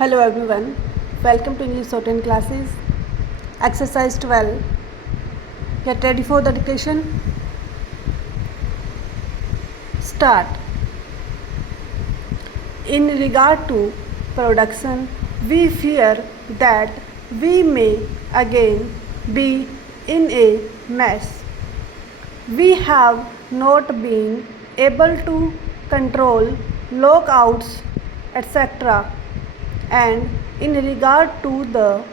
Hello everyone, welcome to English Shorthand classes. Exercise 12. Get ready for the dictation. Start. In regard to production, we fear that we may again be in a mess. We have not been able to control lockouts, etc. And in regard to the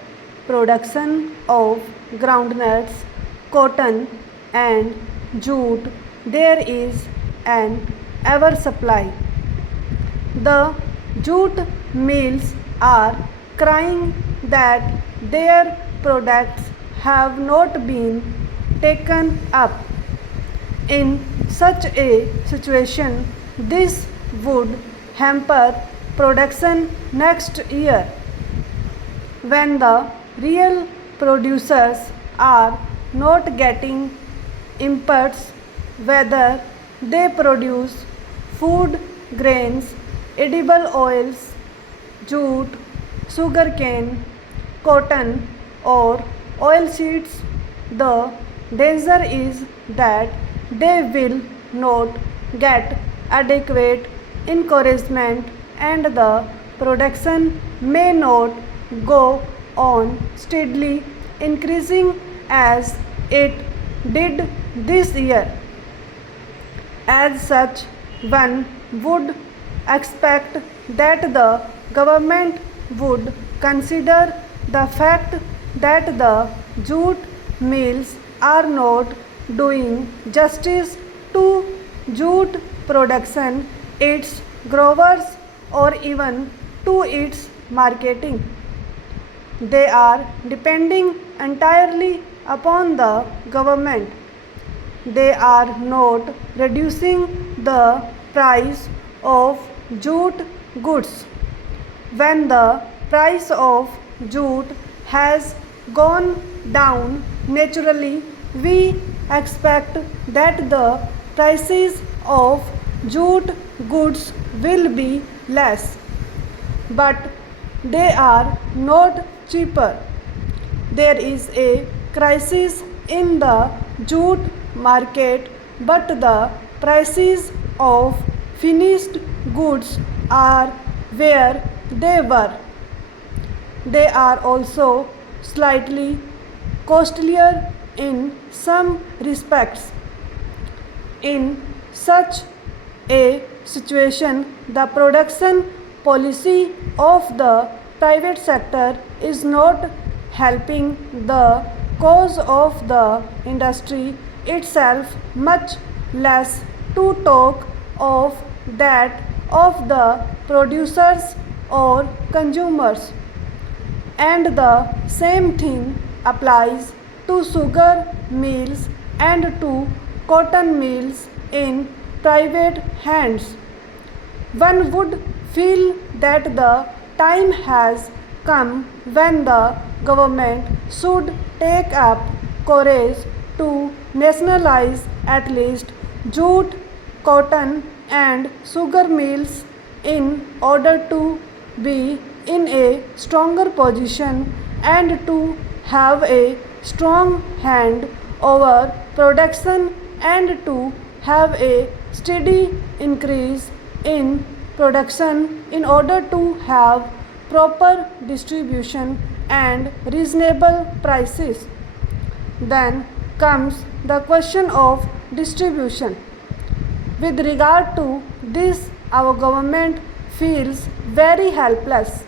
production of groundnuts, cotton and jute, there is an oversupply. The jute mills are crying that their products have not been taken up. In such a situation, this would hamper production next year. When the real producers are not getting inputs, whether they produce food grains, edible oils, jute, sugarcane, cotton or oilseeds, the danger is that they will not get adequate encouragement and the production may not go on steadily increasing as it did this year. As such, one would expect that the government would consider the fact that the jute mills are not doing justice to jute production, its growers or even to its marketing. They are depending entirely upon the government. They are not reducing the price of jute goods. When the price of jute has gone down naturally, we expect that the prices of jute goods will be less, but they are not cheaper. There is a crisis in the jute market, but the prices of finished goods are where they were. They are also slightly costlier in some respects. In such a situation, the production policy of the private sector is not helping the cause of the industry itself, much less to talk of that of the producers or consumers. And the same thing applies to sugar mills and to cotton mills in private hands. One would feel that the time has come when the government should take up courage to nationalize at least jute, cotton and sugar mills in order to be in a stronger position and to have a strong hand over production and to have a steady increase in production in order to have proper distribution and reasonable prices. Then comes the question of distribution. With regard to this, our government feels very helpless.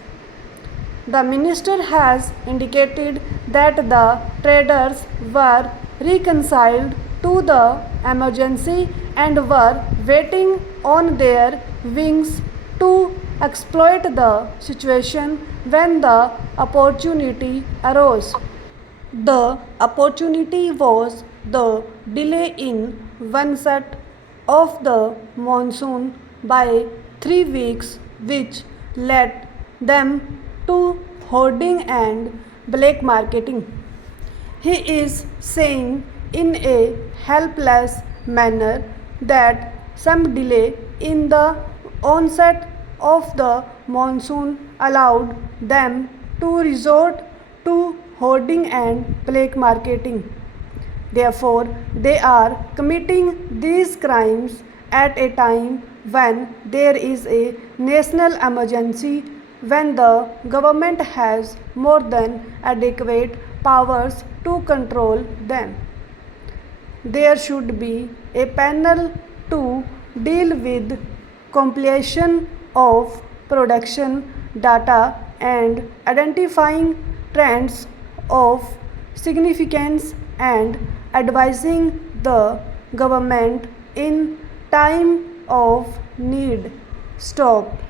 The minister has indicated that the traders were reconciled to the emergency and were waiting on their wings to exploit the situation when the opportunity arose. The opportunity was the delay in onset of the monsoon by 3 weeks, which led them to hoarding and black marketing. He is saying in a helpless manner that some delay in the onset of the monsoon allowed them to resort to hoarding and plague marketing. Therefore, they are committing these crimes at a time when there is a national emergency, when the government has more than adequate powers to control them. There should be a panel to deal with compilation of production data and identifying trends of significance and advising the government in time of need. Stop.